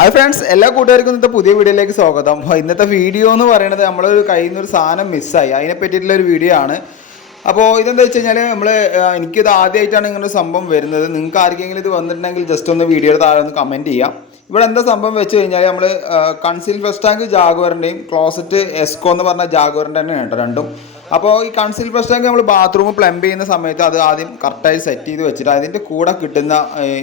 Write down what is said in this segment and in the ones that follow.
Hi friends, എല്ലാ കൂട്ടുകാർക്കും ഇന്നത്തെ പുതിയ വീഡിയോയിലേക്ക് സ്വാഗതം. ഇന്നത്തെ വീഡിയോ എന്ന് പറയുന്നത് നമ്മളൊരു കയ്യിൽ നിന്ന് ഒരു സാധനം മിസ്സായി, അതിനെ പറ്റിയിട്ടുള്ള ഒരു വീഡിയോ ആണ്. അപ്പോൾ ഇതെന്താ വെച്ച് കഴിഞ്ഞാൽ എനിക്കിത് ആദ്യമായിട്ടാണ് ഇങ്ങനെ ഒരു സംഭവം വരുന്നത്. നിങ്ങൾക്ക് ആർക്കെങ്കിലും ഇത് വന്നിട്ടുണ്ടെങ്കിൽ ജസ്റ്റ് ഒന്ന് വീഡിയോയുടെ താഴെ ഒന്ന് കമൻറ്റ് ചെയ്യാം. ഇവിടെ എന്താ സംഭവം വെച്ച് കഴിഞ്ഞാൽ നമ്മൾ കൺസീൽ ഫ്ലഷ് ടാങ്ക് ജാഗ്വറിൻ്റെയും ക്ലോസറ്റ് എസ്കോ എന്ന് പറഞ്ഞ ജാഗ്വറിൻ്റെ തന്നെയാണ് കേട്ടോ രണ്ടും. അപ്പോൾ ഈ കൺസീൽ ഫ്ലഷ് ടാങ്ക് നമ്മൾ ബാത്റൂം പ്ലംബ് ചെയ്യുന്ന സമയത്ത് അത് ആദ്യം കറക്റ്റായി സെറ്റ് ചെയ്ത് വെച്ചിട്ട് അതിൻ്റെ കൂടെ കിട്ടുന്ന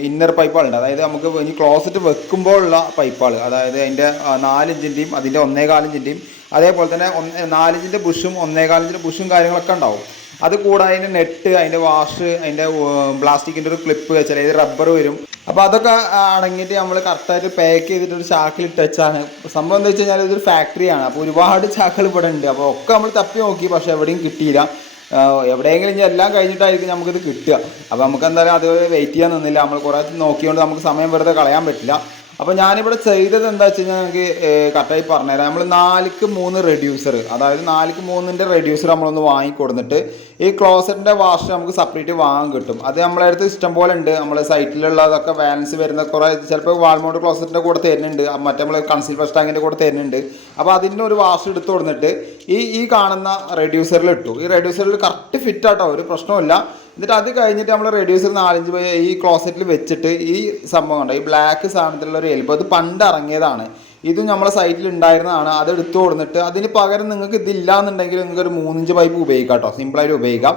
ഇന്നർ പൈപ്പുകളുണ്ട്. അതായത് നമുക്ക് ഇനി ക്ലോസറ്റ് വെക്കുമ്പോഴുള്ള പൈപ്പുകൾ, അതായത് അതിൻ്റെ 4 ഇഞ്ചിൻ്റെയും അതിൻ്റെ 1.25 ഇഞ്ചിൻ്റെയും അതേപോലെ തന്നെ 4 ഇഞ്ചിൻ്റെ ബുഷും 1.25 ഇഞ്ചിൻ്റെ ബുഷും കാര്യങ്ങളൊക്കെ ഉണ്ടാവും. അത് കൂടാതെ അതിൻ്റെ നെറ്റ്, അതിൻ്റെ വാഷ്, അതിൻ്റെ പ്ലാസ്റ്റിക്കിൻ്റെ ഒരു ക്ലിപ്പ് വെച്ചാൽ ഇത് റബ്ബർ വരും. അപ്പോൾ അതൊക്കെ അടങ്ങിയിട്ട് നമ്മൾ കറക്റ്റായിട്ട് പാക്ക് ചെയ്തിട്ട് ഒരു ചാക്കിലിട്ട് വെച്ചാണ്. സംഭവം എന്താ വെച്ച് കഴിഞ്ഞാൽ ഇതൊരു ഫാക്ടറിയാണ്. അപ്പോൾ ഒരുപാട് ചാക്കുകൾ ഇവിടെ ഉണ്ട്. അപ്പോൾ ഒക്കെ നമ്മൾ തപ്പി നോക്കി, പക്ഷേ എവിടെയും കിട്ടിയില്ല. എവിടെയെങ്കിലും ഇനി എല്ലാം കഴിഞ്ഞിട്ടായിരിക്കും നമുക്കിത് കിട്ടുക. അപ്പോൾ നമുക്ക് എന്തായാലും അത് വെയിറ്റ് ചെയ്യാൻ നിന്നില്ല. നമ്മൾ കുറേ നോക്കിയോണ്ട് നമുക്ക് സമയം വെറുതെ കളയാൻ പറ്റില്ല. അപ്പോൾ ഞാനിവിടെ ചെയ്തത് എന്താ വെച്ച് കഴിഞ്ഞാൽ നമുക്ക് കറക്റ്റായി പറഞ്ഞുതരാം. നമ്മൾ 4:3 റെഡ്യൂസർ, അതായത് 4:3 റെഡ്യൂസർ നമ്മളൊന്ന് വാങ്ങിക്കൊടുത്തിട്ട് ഈ ക്ലോസറ്റിൻ്റെ വാഷ് നമുക്ക് സെപ്പറേറ്റ് വാങ്ങാൻ കിട്ടും. അത് നമ്മളെ അടുത്ത് ഇഷ്ടം പോലെ ഉണ്ട്. നമ്മളെ സൈറ്റിലുള്ളതൊക്കെ ബാലൻസ് വരുന്ന കുറേ ചിലപ്പോൾ വാൾമൗണ്ട് ക്ലോസറ്റിൻ്റെ കൂടെ തരുന്നുണ്ട്, മറ്റേ നമ്മൾ കൺസീൽ ഫ്ലഷ് ടാങ്കിൻ്റെ കൂടെ തരുന്നുണ്ട്. അപ്പോൾ അതിൻ്റെ ഒരു വാഷ് എടുത്ത് കൊടുത്തിട്ട് ഈ കാണുന്ന റെഡ്യൂസറിൽ ഇട്ടു. ഈ റെഡ്യൂസറിൽ കറക്റ്റ് ഫിറ്റ് ആട്ടോ, ഒരു പ്രശ്നമില്ല. എന്നിട്ട് അത് കഴിഞ്ഞിട്ട് നമ്മൾ റെഡ്യൂസർ 4-5 ഈ ക്ലോസറ്റിൽ വെച്ചിട്ട് ഈ സംഭവം കണ്ടോ, ഈ ബ്ലാക്ക് സാധനത്തിലുള്ള ഒരു എൽബോ, അത് പണ്ട് ഇറങ്ങിയതാണ്. ഇതും നമ്മളെ സൈറ്റിൽ ഉണ്ടായിരുന്നതാണ്. അത് എടുത്തു കൊടുത്തിട്ട് അതിന് പകരം നിങ്ങൾക്ക് ഇതില്ല എന്നുണ്ടെങ്കിൽ നിങ്ങൾക്ക് ഒരു 3-5 പൈപ്പ് ഉപയോഗിക്കാം കേട്ടോ, സിമ്പിളായിട്ട് ഉപയോഗിക്കാം.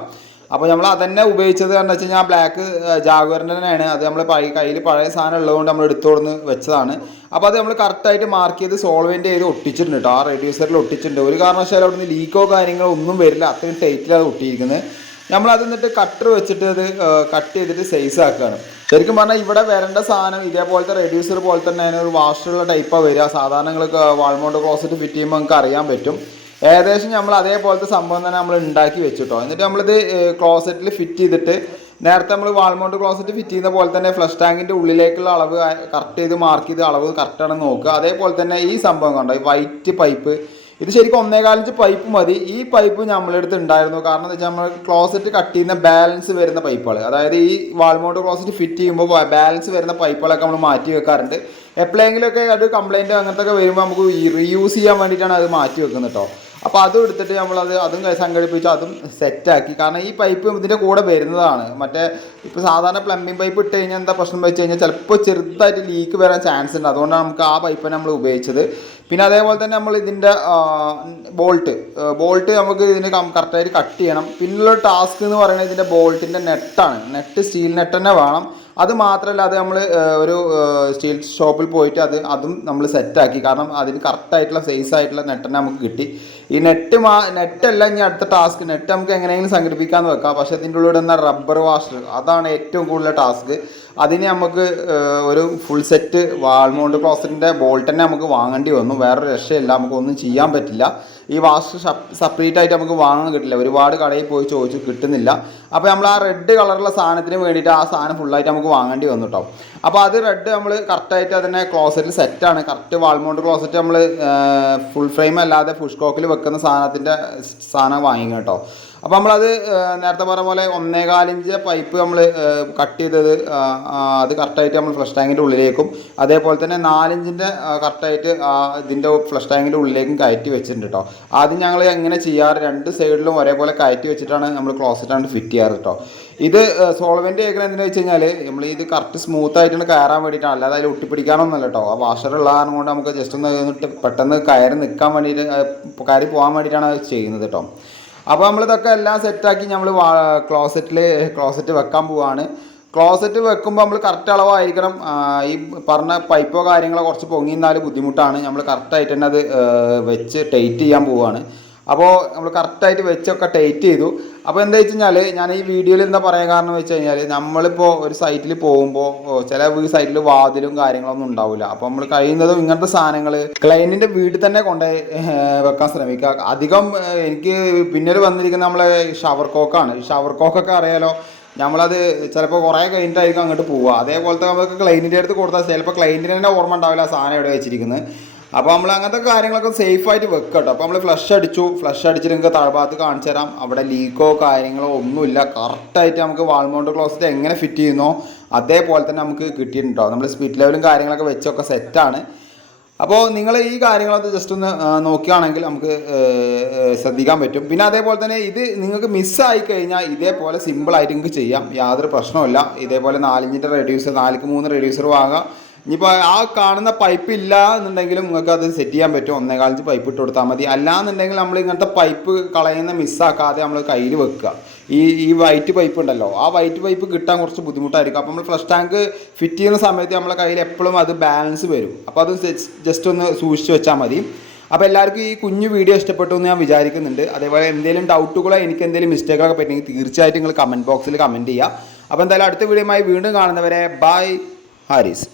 അപ്പോൾ നമ്മൾ അതന്നെ ഉപയോഗിച്ചത് കാരണം വെച്ച് കഴിഞ്ഞാൽ ബ്ലാക്ക് ജാഗ്വറിൻ്റെ തന്നെയാണ്. അത് നമ്മൾ കയ്യിൽ പഴയ സാധനം ഉള്ളതുകൊണ്ട് നമ്മൾ എടുത്തു കൊടുന്ന് വെച്ചതാണ്. അപ്പോൾ അത് നമ്മൾ കറക്റ്റായിട്ട് മാർക്ക് ചെയ്ത് സോൾവെൻ്റ് ചെയ്ത് ഒട്ടിച്ചിട്ടുണ്ട് കേട്ടോ, ആ റെഡ്യൂസറിൽ ഒട്ടിച്ചിട്ടുണ്ട്. ഒരു കാരണവശാലും അവിടെ നിന്ന് ലീക്കോ കാര്യങ്ങളോ ഒന്നും വരില്ല, അത്രയും ടൈറ്റിലാണ് ഒട്ടിയിരിക്കുന്നത്. നമ്മളത് എന്നിട്ട് കട്ടർ വെച്ചിട്ട് അത് കട്ട് ചെയ്തിട്ട് സൈസ് ആക്കുകയാണ്. ശരിക്കും പറഞ്ഞാൽ ഇവിടെ വരേണ്ട സാധനം ഇതേപോലത്തെ റെഡ്യൂസർ പോലെ തന്നെ അതിന് ഒരു വാഷറുള്ള ടൈപ്പാണ് വരിക. സാധാരണ നിങ്ങൾക്ക് വാൾമൗണ്ട് ക്ലോസറ്റ് ഫിറ്റ് ചെയ്യുമ്പോൾ നിങ്ങൾക്ക് അറിയാൻ പറ്റും. ഏകദേശം നമ്മൾ അതേപോലത്തെ സംഭവം തന്നെ നമ്മൾ ഉണ്ടാക്കി വെച്ചിട്ടോ. എന്നിട്ട് നമ്മളിത് ക്ലോസറ്റിൽ ഫിറ്റ് ചെയ്തിട്ട് നേരത്തെ നമ്മൾ വാൾമൗണ്ട് ക്ലോസറ്റ് ഫിറ്റ് ചെയ്യുന്ന പോലെ തന്നെ ഫ്ലഷ് ടാങ്കിൻ്റെ ഉള്ളിലേക്കുള്ള അളവ് കറക്റ്റ് ചെയ്ത് മാർക്ക് ചെയ്ത് അളവ് കറക്റ്റാണെന്ന് നോക്കുക. അതേപോലെ തന്നെ ഈ സംഭവം കണ്ടോ, ഈ വൈറ്റ് പൈപ്പ്, ഇത് ശരിക്കും 1.25 ഇഞ്ച് പൈപ്പ് മതി. ഈ പൈപ്പ് നമ്മളെടുത്ത് ഉണ്ടായിരുന്നു. കാരണം എന്താ വെച്ചാൽ നമ്മൾ ക്ലോസറ്റ് കട്ട് ചെയ്യുന്ന ബാലൻസ് വരുന്ന പൈപ്പുകൾ, അതായത് ഈ വാൾമൗണ്ട് ക്ലോസറ്റ് ഫിറ്റ് ചെയ്യുമ്പോൾ ബാലൻസ് വരുന്ന പൈപ്പുകളൊക്കെ നമ്മൾ മാറ്റി വെക്കാറുണ്ട്. എപ്പോഴെങ്കിലുമൊക്കെ അത് കംപ്ലൈൻറ്റ് അങ്ങനത്തെ ഒക്കെ വരുമ്പോൾ നമുക്ക് റീയൂസ് ചെയ്യാൻ വേണ്ടിയിട്ടാണ് അത് മാറ്റി വെക്കുന്നത് കേട്ടോ. അപ്പോൾ അതും എടുത്തിട്ട് അതും സംഘടിപ്പിച്ച് അതും സെറ്റാക്കി. കാരണം ഈ പൈപ്പ് ഇതിൻ്റെ കൂടെ വരുന്നതാണ്. മറ്റേ ഇപ്പോൾ സാധാരണ പ്ലംബിംഗ് പൈപ്പ് ഇട്ട് കഴിഞ്ഞാൽ എന്താ പ്രശ്നം വെച്ച് കഴിഞ്ഞാൽ ചിലപ്പോൾ ചെറുതായിട്ട് ലീക്ക് വരാൻ ചാൻസ് ഉണ്ട്. അതുകൊണ്ടാണ് നമുക്ക് ആ പൈപ്പ് നമ്മൾ ഉപയോഗിച്ചത്. പിന്നെ അതേപോലെ തന്നെ നമ്മൾ ഇതിൻ്റെ ബോൾട്ട് നമുക്ക് ഇതിന് കറക്റ്റായിട്ട് കട്ട് ചെയ്യണം. പിന്നുള്ള ടാസ്ക് എന്ന് പറയുന്നത് ഇതിൻ്റെ ബോൾട്ടിൻ്റെ നെറ്റാണ്. നെറ്റ് സ്റ്റീൽ നെറ്റ് തന്നെ വേണം. അത് മാത്രമല്ല, അത് നമ്മൾ ഒരു സ്റ്റീൽ ഷോപ്പിൽ പോയിട്ട് അതും നമ്മൾ സെറ്റാക്കി. കാരണം അതിന് കറക്റ്റായിട്ടുള്ള സൈസ് ആയിട്ടുള്ള നെറ്റ് തന്നെ നമുക്ക് കിട്ടി. ഈ നെറ്റല്ല ഇനി അടുത്ത ടാസ്ക്. നെറ്റ് നമുക്ക് എങ്ങനെയെങ്കിലും സംഘടിപ്പിക്കാമെന്ന് വെക്കാം. പക്ഷേ അതിൻ്റെ ഉള്ളിൽ ഇടുന്ന റബ്ബർ വാഷർ, അതാണ് ഏറ്റവും കൂടുതൽ ടാസ്ക്. അതിന് നമുക്ക് ഒരു ഫുൾ സെറ്റ് വാൾമൗണ്ട് ക്ലോസറ്റിൻ്റെ ബോൾട്ട് തന്നെ നമുക്ക് വാങ്ങേണ്ടി വന്നു. വേറൊരു രക്ഷയില്ല, നമുക്കൊന്നും ചെയ്യാൻ പറ്റില്ല. ഈ വാഷ് സെപ്പറേറ്റ് ആയിട്ട് നമുക്ക് വാങ്ങാൻ കിട്ടില്ല. ഒരുപാട് കടയിൽ പോയി ചോദിച്ചു, കിട്ടുന്നില്ല. അപ്പോൾ നമ്മൾ ആ റെഡ് കളറുള്ള സാധനത്തിന് വേണ്ടിയിട്ട് ആ സാധനം ഫുള്ളായിട്ട് നമുക്ക് വാങ്ങേണ്ടി വന്നു കേട്ടോ. അപ്പോൾ അത് റെഡ് നമ്മൾ കറക്റ്റായിട്ട് അതിനെ ക്ലോസറ്റിൽ സെറ്റാണ്. കറക്റ്റ് വാൾമൗണ്ട് ക്ലോസറ്റ് നമ്മൾ ഫുൾ ഫ്രെയിം അല്ലാതെ ഫുഷ് കോക്കിൽ വെക്കുന്ന സാധനം വാങ്ങിക്കണം കേട്ടോ. അപ്പോൾ നമ്മളത് നേരത്തെ പറഞ്ഞ പോലെ 1.25 ഇഞ്ച് പൈപ്പ് നമ്മൾ കട്ട് ചെയ്തത് അത് കറക്റ്റായിട്ട് നമ്മൾ ഫ്ലഷ് ടാങ്കിൻ്റെ ഉള്ളിലേക്കും അതേപോലെ തന്നെ 4 ഇഞ്ചിൻ്റെ കറക്റ്റായിട്ട് ഇതിൻ്റെ ഫ്ലഷ് ടാങ്കിൻ്റെ ഉള്ളിലേക്കും കയറ്റി വെച്ചിട്ടുണ്ട് കേട്ടോ. ആദ്യം ഞങ്ങൾ എങ്ങനെ ചെയ്യാറ്, 2 സൈഡിലും ഒരേപോലെ കയറ്റി വെച്ചിട്ടാണ് നമ്മൾ ക്ലോസറ്റാണ് ഫിറ്റ് ചെയ്യാറ് കേട്ടോ. ഇത് സോൾവെൻ്റ് കേൾക്കണം എന്തെന്ന് വെച്ച് കഴിഞ്ഞാൽ നമ്മൾ ഇത് കറക്റ്റ് സ്മൂത്ത് ആയിട്ടാണ് കയറാൻ വേണ്ടിയിട്ടാണ്, അല്ലാതെ അതിൽ ഒട്ടിപ്പിടിക്കാനൊന്നുമല്ല കേട്ടോ. ആ വാഷറുള്ള കാരണം കൊണ്ട് നമുക്ക് ജസ്റ്റ് ഒന്ന് പെട്ടെന്ന് കയറി നിൽക്കാൻ വേണ്ടിയിട്ട് കയറി പോകാൻ വേണ്ടിയിട്ടാണ് അത് ചെയ്യുന്നത് കേട്ടോ. അപ്പോൾ നമ്മളിതൊക്കെ എല്ലാം സെറ്റാക്കി നമ്മൾ ക്ലോസറ്റ് വെക്കാൻ പോവാണ്. ക്ലോസറ്റ് വെക്കുമ്പോൾ നമ്മൾ കറക്റ്റ് അളവായിരിക്കണം. ഈ പറഞ്ഞ പൈപ്പോ കാര്യങ്ങളോ കുറച്ച് പൊങ്ങിയിരുന്നാലും ബുദ്ധിമുട്ടാണ്. നമ്മൾ കറക്റ്റായിട്ട് തന്നെ അത് വെച്ച് ടൈറ്റ് ചെയ്യാൻ പോവുകയാണ്. അപ്പോൾ നമ്മൾ കറക്റ്റായിട്ട് വെച്ചൊക്കെ ടൈറ്റ് ചെയ്തു. അപ്പോൾ എന്താ വെച്ച് കഴിഞ്ഞാൽ ഞാൻ ഈ വീഡിയോയിൽ എന്താ പറയാൻ കാരണം വെച്ച് കഴിഞ്ഞാൽ നമ്മളിപ്പോൾ ഒരു സൈറ്റിൽ പോകുമ്പോൾ ചില സൈറ്റിൽ വാതിലും കാര്യങ്ങളൊന്നും ഉണ്ടാവില്ല. അപ്പോൾ നമ്മൾ കഴിയുന്നതും ഇങ്ങനത്തെ സാധനങ്ങൾ ക്ലയൻറ്റിൻ്റെ വീട്ടിൽ തന്നെ കൊണ്ടുപോയി വെക്കാൻ ശ്രമിക്കുക. അധികം എനിക്ക് പിന്നീട് വന്നിരിക്കുന്ന നമ്മളെ ഷവർ കോക്കാണ്. ഷവർ കോക്കൊക്കെ അറിയാലോ, നമ്മളത് ചിലപ്പോൾ കുറേ കഴിഞ്ഞിട്ടായിരിക്കും അങ്ങോട്ട് പോവുക. അതേപോലത്തെ നമുക്ക് ക്ലൈൻറ്റിൻ്റെ അടുത്ത് കൊടുത്താൽ ചിലപ്പോൾ ക്ലൈൻറ്റിന് തന്നെ ഓർമ്മ ഉണ്ടാവില്ല ആ സാധനം എവിടെ വെച്ചിരിക്കുന്നത്. അപ്പോൾ നമ്മൾ അങ്ങനത്തെ കാര്യങ്ങളൊക്കെ സേഫായിട്ട് വെക്കുക കേട്ടോ. അപ്പോൾ നമ്മൾ ഫ്ലഷ് അടിച്ചിട്ട് നിങ്ങൾക്ക് താഴ്ഭാഗത്ത് കാണിച്ചു തരാം. അവിടെ ലീക്കോ കാര്യങ്ങളോ ഒന്നുമില്ല. കറക്റ്റായിട്ട് നമുക്ക് വാൾ മൗണ്ട് ക്ലോസറ്റ് എങ്ങനെ ഫിറ്റ് ചെയ്യുന്നോ അതേപോലെ തന്നെ നമുക്ക് കിട്ടിയിട്ടുണ്ടോ. നമ്മൾ സ്പിറ്റ് ലെവലും കാര്യങ്ങളൊക്കെ വെച്ചൊക്കെ സെറ്റാണ്. അപ്പോൾ നിങ്ങൾ ഈ കാര്യങ്ങളൊക്കെ ജസ്റ്റ് ഒന്ന് നോക്കുകയാണെങ്കിൽ നമുക്ക് ശ്രദ്ധിക്കാൻ പറ്റും. പിന്നെ അതേപോലെ തന്നെ ഇത് നിങ്ങൾക്ക് മിസ്സായി കഴിഞ്ഞാൽ ഇതേപോലെ സിമ്പിളായിട്ട് നിങ്ങൾക്ക് ചെയ്യാം, യാതൊരു പ്രശ്നമില്ല. ഇതേപോലെ 4 ഇഞ്ചിൻ്റെ റെഡ്യൂസർ, 4x3 റെഡ്യൂസർ വാങ്ങാം. ഇനിയിപ്പോൾ ആ കാണുന്ന പൈപ്പ് ഇല്ല എന്നുണ്ടെങ്കിലും നിങ്ങൾക്ക് അത് സെറ്റ് ചെയ്യാൻ പറ്റും. 1.25 ഇഞ്ച് പൈപ്പ് ഇട്ട് കൊടുത്താൽ മതി. അല്ലാന്നുണ്ടെങ്കിൽ നമ്മൾ ഇങ്ങനത്തെ പൈപ്പ് കളയുന്ന മിസ്സാക്കാതെ നമ്മൾ കയ്യിൽ വെക്കുക. ഈ വൈറ്റ് പൈപ്പ് ഉണ്ടല്ലോ, ആ വൈറ്റ് പൈപ്പ് കിട്ടാൻ കുറച്ച് ബുദ്ധിമുട്ടായിരിക്കും. അപ്പോൾ നമ്മൾ ഫ്ലഷ് ടാങ്ക് ഫിറ്റ് ചെയ്യുന്ന സമയത്ത് നമ്മളെ കയ്യിൽ എപ്പോഴും അത് ബാലൻസ് വരും. അപ്പോൾ അത് ജസ്റ്റ് ഒന്ന് സൂക്ഷിച്ച് വെച്ചാൽ മതി. അപ്പോൾ എല്ലാവർക്കും ഈ കുഞ്ഞു വീഡിയോ ഇഷ്ടപ്പെട്ടു എന്ന് ഞാൻ വിചാരിക്കുന്നുണ്ട്. അതേപോലെ എന്തെങ്കിലും ഡൗട്ടുകളോ എനിക്ക് എന്തെങ്കിലും മിസ്റ്റേക്കുകളൊക്കെ പറ്റുമെങ്കിൽ തീർച്ചയായിട്ടും നിങ്ങൾ കമൻറ്റ് ബോക്സിൽ കമൻറ്റ് ചെയ്യുക. അപ്പോൾ എന്തായാലും അടുത്ത വീഡിയോയുമായി വീണ്ടും കാണുന്നവരെ ബൈ ഹാരിസ്.